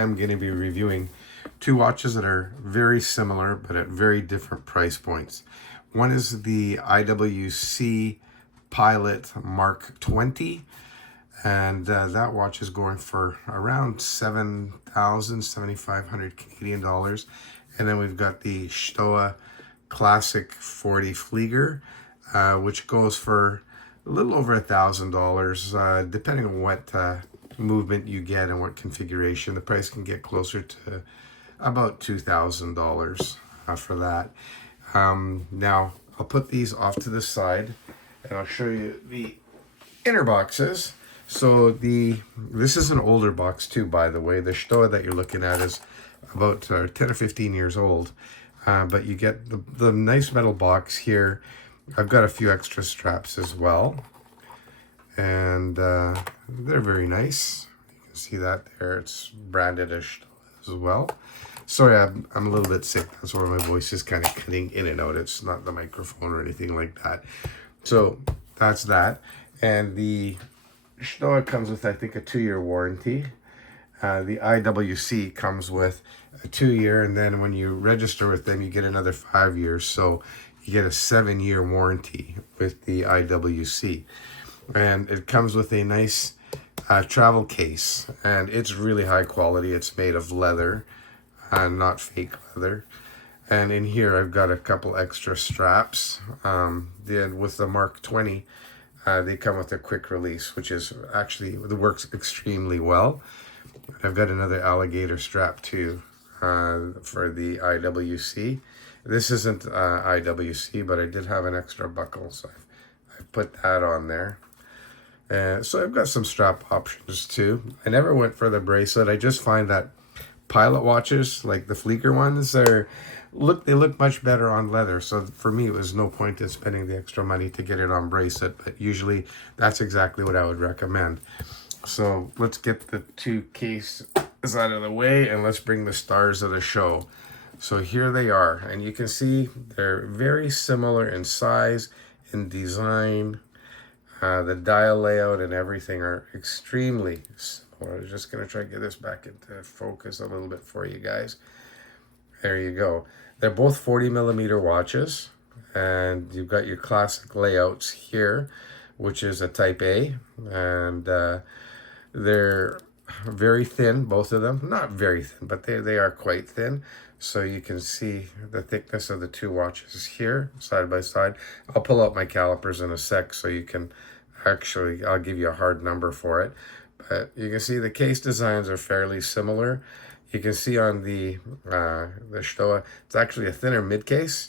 am going to be reviewing two watches that are very similar but at very different price points. One is the IWC Pilot Mark 20, and that watch is going for around 7,500 Canadian dollars. And then we've got the Stowa Classic 40 Flieger, which goes for a little over $1,000, depending on what movement you get and what configuration. The price can get closer to about $2,000 for that. Now I'll put these off to the side and I'll show you the inner boxes. So this is an older box too, by the way. The Stowa that you're looking at is about 10 or 15 years old, but you get the nice metal box here. I've got a few extra straps as well, and they're very nice. You can see that there. It's branded as well. Sorry, I'm a little bit sick. That's why my voice is kind of cutting in and out. It's not the microphone or anything like that. So that's that. And the Stowa comes with, I think, a 2-year warranty. The IWC comes with a 2-year, and then when you register with them, you get another 5 years. So you get a 7-year warranty with the IWC. And it comes with a nice travel case, and it's really high quality. It's made of leather, not fake leather. And in here, I've got a couple extra straps. Then with the Mark 20, they come with a quick release, which is actually, it works extremely well. I've got another alligator strap too for the IWC. This isn't IWC, but I did have an extra buckle, so I've put that on there. So I've got some strap options too. I never went for the bracelet. I just find that pilot watches, like the Flieger ones, they look much better on leather. So for me, it was no point in spending the extra money to get it on bracelet, but usually that's exactly what I would recommend. So let's get the two cases out of the way and let's bring the stars of the show. So here they are, and you can see they're very similar in size, in design. The dial layout and everything are extremely similar. I'm just going to try to get this back into focus a little bit for you guys. There you go. They're both 40 millimeter watches, and you've got your classic layouts here, which is a Type A, and they're very thin, both of them. Not very thin, but they are quite thin. So you can see the thickness of the two watches here, side by side. I'll pull out my calipers in a sec so you can actually, I'll give you a hard number for it. But you can see the case designs are fairly similar. You can see on the Stowa, it's actually a thinner mid case,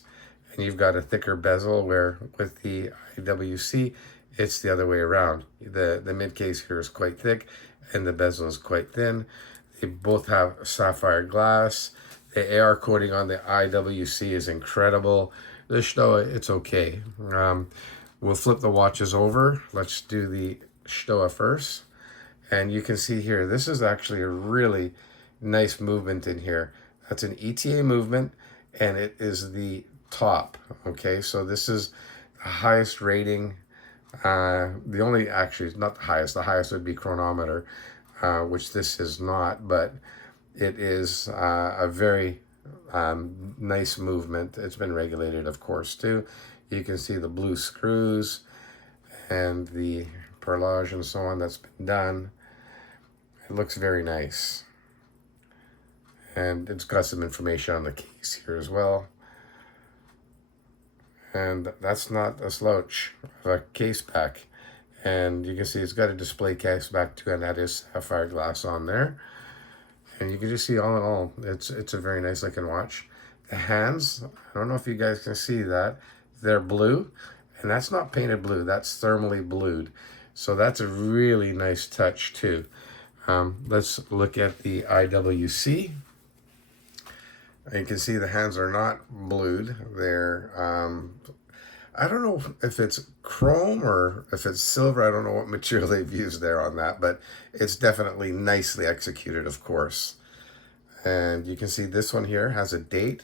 and you've got a thicker bezel, where with the IWC, it's the other way around. The mid case here is quite thick, and the bezel is quite thin. They both have sapphire glass. The AR coating on the IWC is incredible. The Stowa, it's okay. We'll flip the watches over. Let's do the Stowa first. And you can see here, this is actually a really nice movement in here. That's an ETA movement, and it is the top. Okay, so this is the highest rating. The only, actually, it's not the highest would be chronometer, which this is not, but it is a very nice movement. It's been regulated, of course, too. You can see the blue screws and the perlage and so on that's been done. It looks very nice. And it's got some information on the case here as well. And that's not a slouch of a case back. And you can see it's got a display case back too, and that is sapphire glass on there. And you can just see, all in all, it's a very nice looking watch. The hands, I don't know if you guys can see that, they're blue, and that's not painted blue, that's thermally blued. So that's a really nice touch too. Let's look at the IWC. You can see the hands are not blued. They're, I don't know if it's chrome or if it's silver. I don't know what material they've used there on that, but it's definitely nicely executed, of course. And you can see this one here has a date.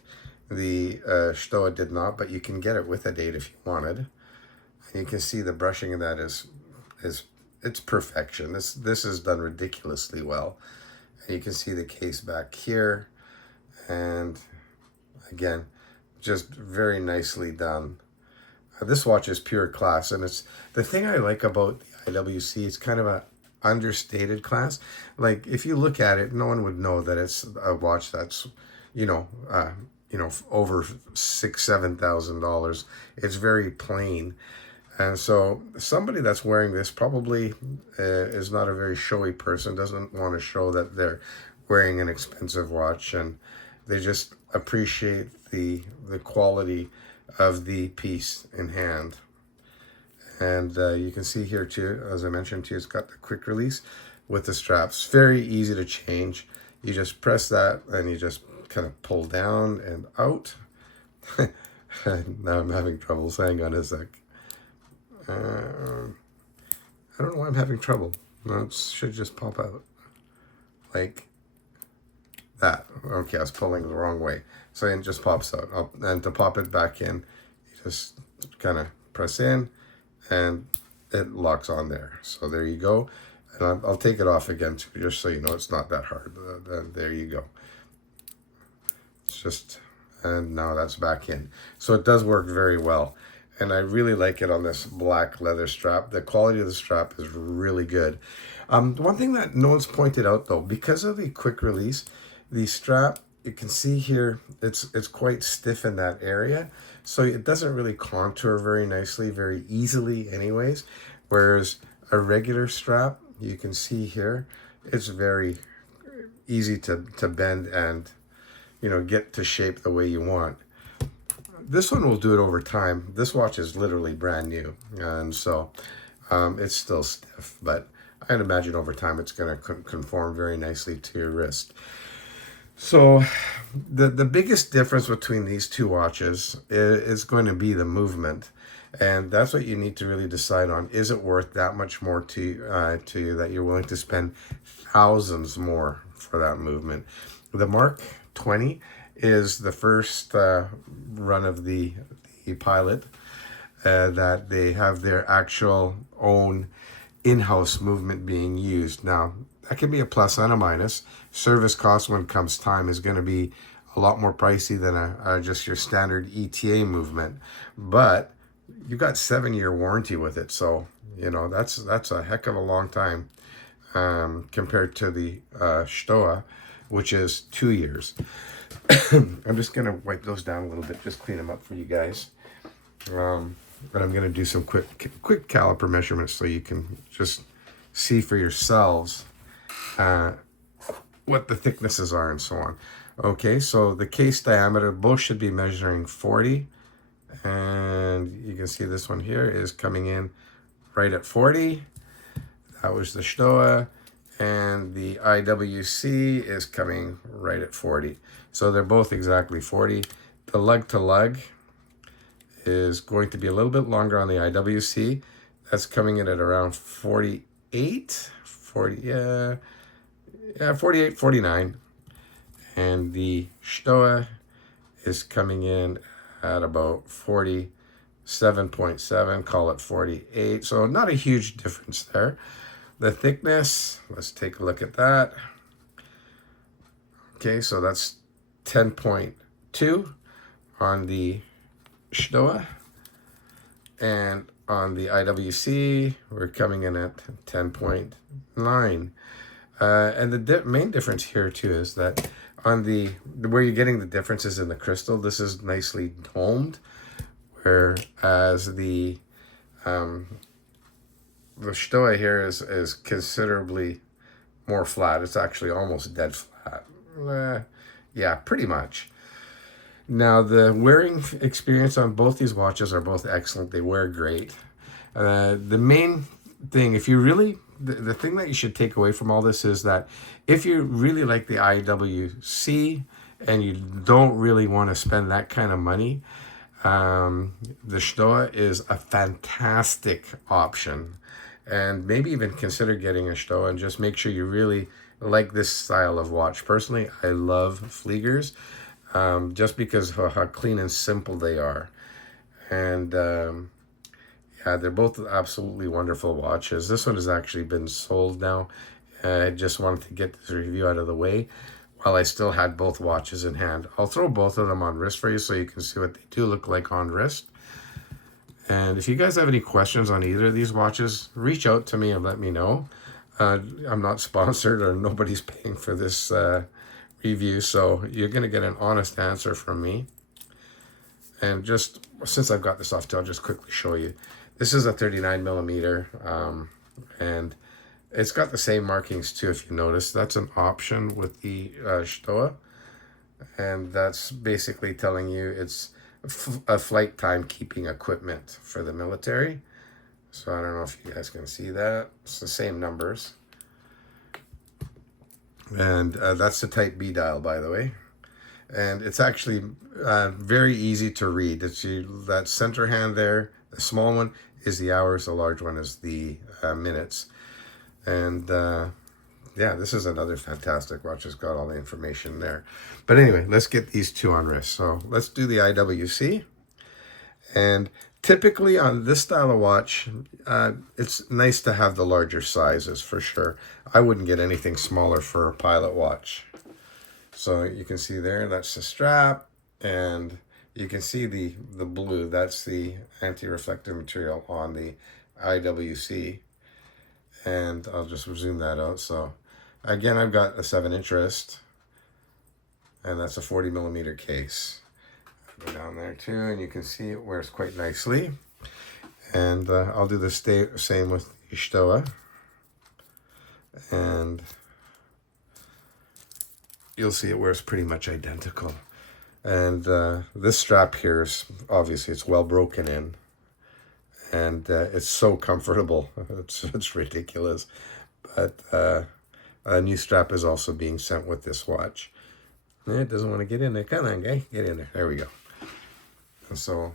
The Stowa did not, but you can get it with a date if you wanted. And you can see the brushing of that is it's perfection. This is done ridiculously well. And you can see the case back here. And again, just very nicely done. This watch is pure class, and it's the thing I like about the IWC. It's kind of a understated class. Like if you look at it, no one would know that it's a watch that's, over $6,000-7,000. It's very plain, and so somebody that's wearing this probably is not a very showy person. Doesn't want to show that they're wearing an expensive watch, and they just appreciate the quality of the piece in hand. And you can see here too, as I mentioned to you, it's got the quick release with the straps. Very easy to change. You just press that and you just kind of pull down and out. Now I'm having trouble. Hang on a sec. I don't know why I'm having trouble. No, it should just pop out like that. Okay, I was pulling the wrong way. So it just pops out. And to pop it back in, you just kind of press in and it locks on there. So there you go. And I'll take it off again too, just so you know it's not that hard. There you go. It's just, and now that's back in. So it does work very well. And I really like it on this black leather strap. The quality of the strap is really good. One thing that no one's pointed out though, because of the quick release, the strap, you can see here, it's quite stiff in that area. So it doesn't really contour very nicely, very easily anyways. Whereas a regular strap, you can see here, it's very easy to bend and, get to shape the way you want. This one will do it over time. This watch is literally brand new. And so it's still stiff, but I'd imagine over time it's going to conform very nicely to your wrist. So the biggest difference between these two watches is going to be the movement. And that's what you need to really decide on. Is it worth that much more to you that you're willing to spend thousands more for that movement? The Mark 20 is the first run of the Pilot that they have their actual own in-house movement being used. Now, that can be a plus and a minus. Service cost when it comes time is going to be a lot more pricey than just your standard ETA movement. But you got 7-year warranty with it. So, that's a heck of a long time compared to the Stowa, which is 2 years. I'm just going to wipe those down a little bit, just clean them up for you guys. But I'm going to do some quick caliper measurements so you can just see for yourselves what the thicknesses are and so on. Okay, so the case diameter, both should be measuring 40. And you can see this one here is coming in right at 40. That was the Stowa. And the IWC is coming right at 40. So they're both exactly 40. The lug to lug is going to be a little bit longer on the IWC. That's coming in at around 48, 48, 49. And the Stowa is coming in at about 47.7, call it 48. So not a huge difference there. The thickness, let's take a look at that. Okay, so that's 10.2 on the Stowa. And on the IWC, we're coming in at 10.9. And the main difference here too is that on where you're getting the differences in the crystal, this is nicely domed, whereas the Stowa here is considerably more flat. It's actually almost dead flat. Yeah, pretty much. Now, the wearing experience on both these watches are both excellent. They wear great. The main thing, the thing that you should take away from all this is that if you really like the IWC and you don't really want to spend that kind of money, the Stowa is a fantastic option. And maybe even consider getting a Stowa and just make sure you really like this style of watch. Personally, I love Fliegers just because of how clean and simple they are. And yeah, they're both absolutely wonderful watches. This one has actually been sold now I just wanted to get this review out of the way while I still had both watches in hand. I'll throw both of them on wrist for you so you can see what they do look like on wrist. And if you guys have any questions on either of these watches, reach out to me and let me know. I'm not sponsored or nobody's paying for this review, so you're going to get an honest answer from me. And just since I've got this off, I'll just quickly show you. This is a 39 millimeter, and it's got the same markings too, if you notice. That's an option with the Stowa, and that's basically telling you it's a flight timekeeping equipment for the military. So I don't know if you guys can see that. It's the same numbers. And that's the Type B dial, by the way. And it's actually very easy to read. It's that center hand there. The small one is the hours. The large one is the minutes. And yeah, this is another fantastic watch. It's got all the information there. But anyway, let's get these two on wrist. So let's do the IWC. And typically on this style of watch, it's nice to have the larger sizes for sure. I wouldn't get anything smaller for a pilot watch. So you can see there, that's the strap, and you can see the blue, that's the anti-reflective material on the IWC. And I'll just zoom that out. So again, I've got a 7-inch wrist, and that's a 40 millimeter case. Go down there too, and you can see it wears quite nicely. And I'll do the same with the Stowa. And you'll see it wears pretty much identical. And this strap here is obviously it's well broken in, and it's so comfortable. It's ridiculous. But a new strap is also being sent with this watch. It doesn't want to get in there. Come on, guy, get in there. There we go. And so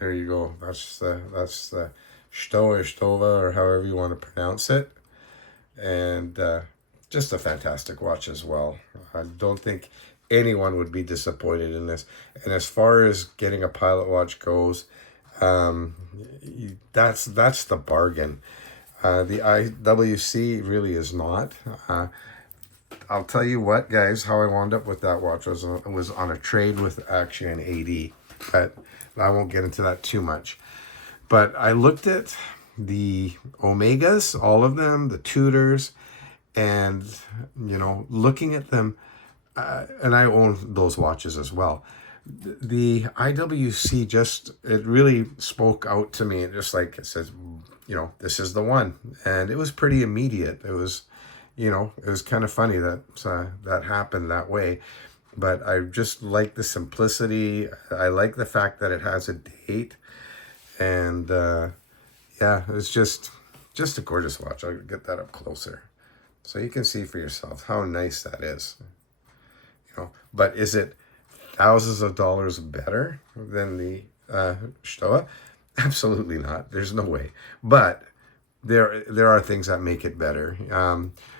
there you go. That's the Stowa, or however you want to pronounce it. And just a fantastic watch as well. I don't think anyone would be disappointed in this. And as far as getting a pilot watch goes, that's the bargain. The IWC really is not. I'll tell you what, guys, how I wound up with that watch was on a trade with actually an AD. But I won't get into that too much. But I looked at the Omegas, all of them, the Tudors, and, you know, looking at them, and I own those watches as well. The IWC just, it really spoke out to me. Just like it says, you know, this is the one. And it was pretty immediate. It was, you know, it was kind of funny that that happened that way. But I just like the simplicity. I like the fact that it has a date. And yeah, it's just a gorgeous watch. I'll get that up closer so you can see for yourself how nice that is. You know, but is it thousands of dollars better than the Stowa? Absolutely not. There's no way. But there are things that make it better.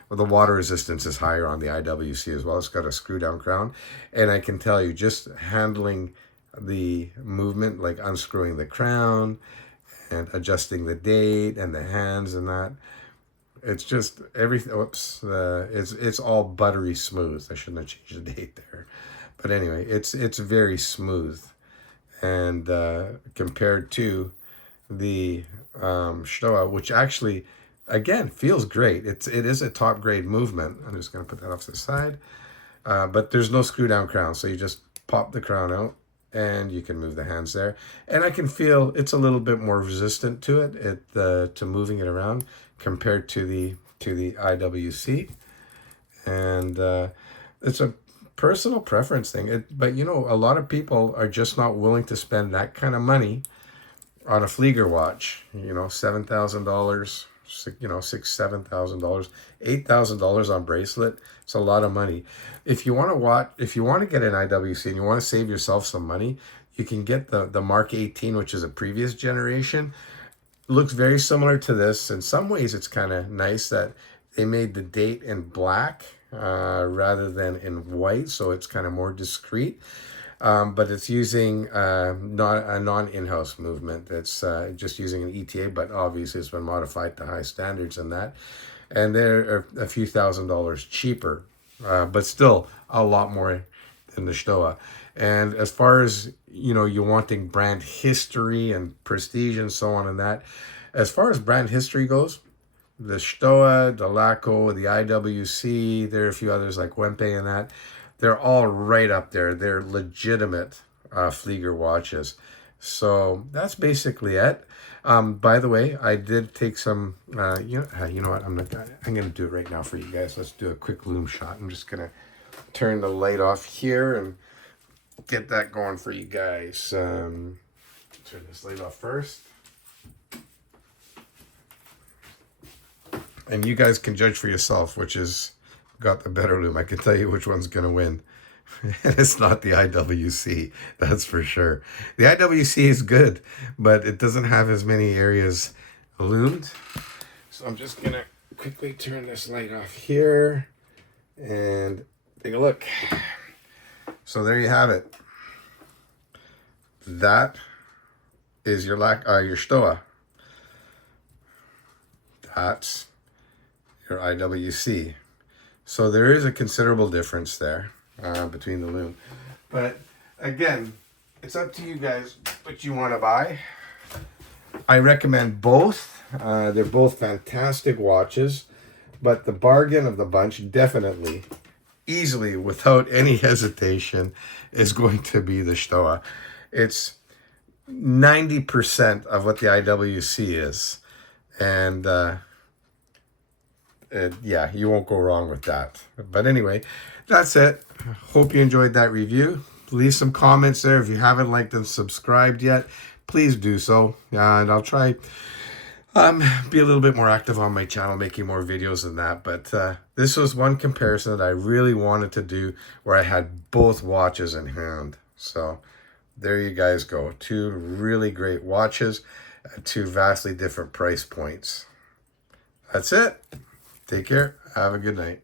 Well, the water resistance is higher on the IWC as well. It's got a screw down crown. And I can tell you, just handling the movement, like unscrewing the crown and adjusting the date and the hands and that, it's just everything. Oops, it's all buttery smooth. I shouldn't have changed the date there. But anyway, it's very smooth. And compared to the Stowa, which actually, again, feels great. It is a top grade movement. I'm just going to put that off to the side. But there's no screw down crown. So you just pop the crown out and you can move the hands there. And I can feel it's a little bit more resistant to it, to moving it around compared to the IWC. And it's a personal preference thing. But, you know, a lot of people are just not willing to spend that kind of money on a Flieger watch. You know, $7,000, you know, $7,000, $8,000 on bracelet. It's a lot of money. If you want to get an IWC and you want to save yourself some money, you can get the Mark 18, which is a previous generation. Looks very similar to this. In some ways, it's kind of nice that they made the date in black rather than in white, so it's kind of more discreet. But it's using not a non-in-house movement. It's just using an ETA, but obviously it's been modified to high standards and that. and they're a few $1,000s cheaper, but still a lot more than the Stowa. And as far as, you know, you wanting brand history and prestige and so on and that, as far as brand history goes, the Stowa, the Laco, the IWC, there are a few others like Wempe and that, they're all right up there. They're legitimate Flieger watches. So that's basically it. By the way, I did take some, you know what, I'm going to do it right now for you guys. Let's do a quick lume shot. I'm just going to turn the light off here and get that going for you guys. Turn this light off first. And you guys can judge for yourself which is got the better lume. I can tell you which one's going to win. It's not the IWC, that's for sure. The IWC is good, but it doesn't have as many areas illumined. So I'm just going to quickly turn this light off here and take a look. So there you have it. That is your Stowa. That's your IWC. So there is a considerable difference there between the lume. But again, it's up to you guys what you want to buy. I recommend both. They're both fantastic watches, but the bargain of the bunch definitely, easily, without any hesitation, is going to be the Stowa. It's 90% of what the IWC is. And yeah, you won't go wrong with that. But anyway, that's it. Hope you enjoyed that review. Leave some comments there. If you haven't liked and subscribed yet, please do so. And I'll try be a little bit more active on my channel, making more videos than that. But this was one comparison that I really wanted to do where I had both watches in hand. So there you guys go. Two really great watches at two vastly different price points. That's it. Take care. Have a good night.